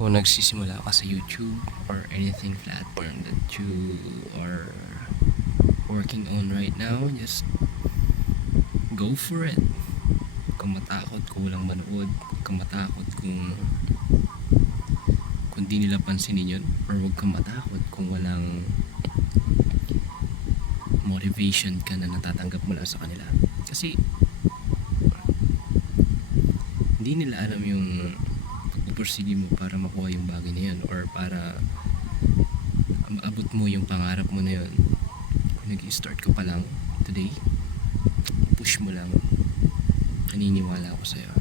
Kung nagsisimula ka sa YouTube or anything platform that you are working on right now, just go for it. Huwag kang matakot kung walang manood. Huwag kang matakot kung di nila pansinin yun. Or huwag kang matakot kung walang motivation ka na natatanggap mula sa kanila. Kasi hindi nila alam yung pagpupursige mo para makuha yung bagay na yun or para maabot mo yung pangarap mo na yun. Kung nag-start ka pa lang today, push mo lang. Naniniwala ako sa'yo.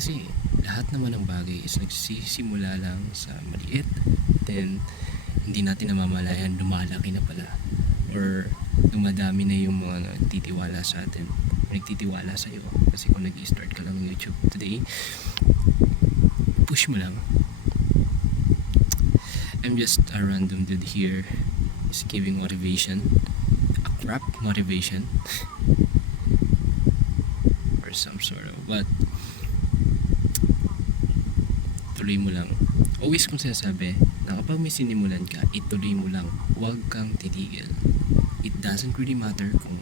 Kasi lahat naman ng bagay is nagsisimula lang sa maliit, then hindi natin namamalayan lumalaki na pala or dumadami na yung mga nagtitiwala sa atin, nagtitiwala sa'yo. Kasi kung nag-start ka lang ng YouTube today, push mo lang. I'm just a random dude here, just giving motivation, a crap motivation or some sort of, but tuloy mo lang. Always kong sinasabi na kapag may sinimulan ka, ituloy mo lang, huwag kang titigil. It doesn't really matter kung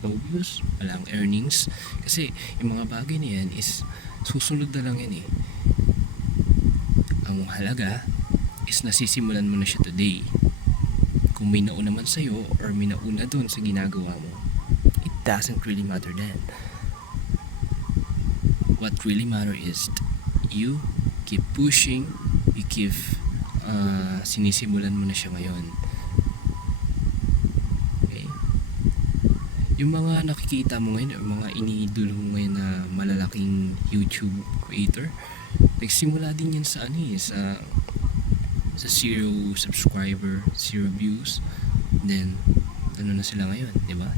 no views, walang earnings, kasi yung mga bagay na yan is susunod na lang yan eh. Ang halaga is nasisimulan mo na siya today. Kung may nauna man sa'yo or may nauna doon sa ginagawa mo, it doesn't really matter then. What really matter is you keep pushing, you keep sinisimulan mo na siya ngayon. Okay? Yung mga nakikita mo ngayon, yung mga iniidolo mo ngayon na malalaking YouTube creator, nagsimula din yan sa sa 0 subscriber, 0 views. Then ano na sila ngayon, di ba?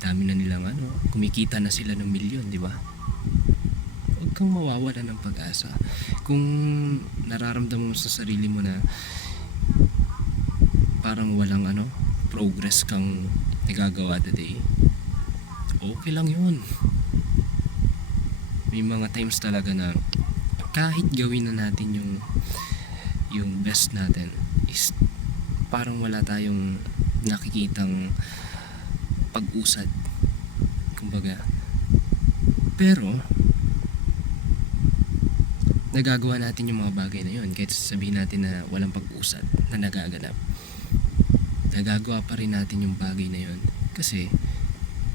Dami na nilang kumikita na sila ng milyon, di ba? Huwag kang mawawala ng pag-asa. Kung nararamdaman mo sa sarili mo na parang walang progress kang nagagawa today, okay lang yun. May mga times talaga na kahit gawin na natin yung best natin is parang wala tayong nakikitang pag-usad, kumbaga. Pero nagagawa natin yung mga bagay na yun kahit sabihin natin na walang pag-usad na nagaganap. Nagagawa pa rin natin yung bagay na yun kasi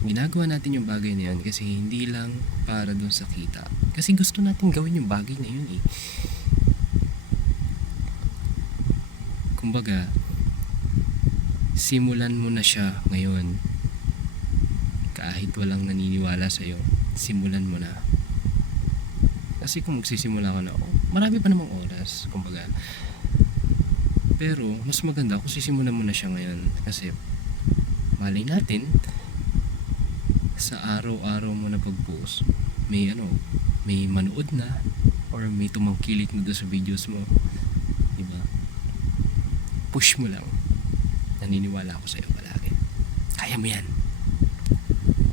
ginagawa natin yung bagay na yun kasi hindi lang para dun sa kita, kasi gusto natin gawin yung bagay na yun eh. Kumbaga, simulan mo na siya ngayon. Kahit walang naniniwala sa'yo, simulan mo na. Kasi kung magsisimula ka na, marami pa namang oras, kumbaga. Pero mas maganda kung sisimulan mo na siya ngayon, kasi malay natin sa araw-araw mo na pag-post, may manood na or may tumangkilik na doon sa videos mo, diba? Push mo lang. Naniniwala ako sa'yo palagi. Kaya mo yan.